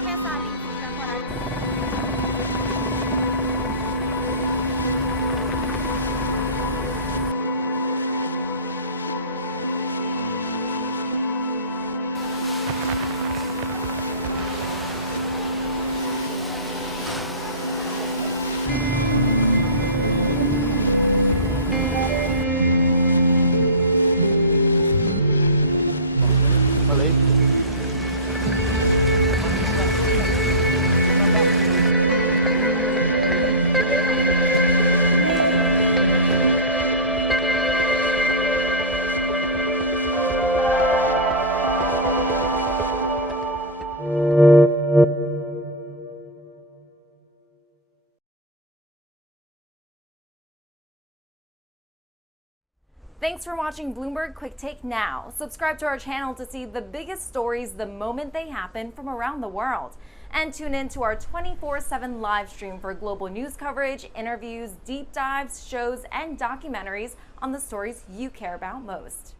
atravessar ali temporário. Falei. Thanks for watching Bloomberg Quick Take Now. Subscribe to our channel to see the biggest stories the moment they happen from around the world. And tune in to our 24/7 live stream for global news coverage, interviews, deep dives, shows, and documentaries on the stories you care about most.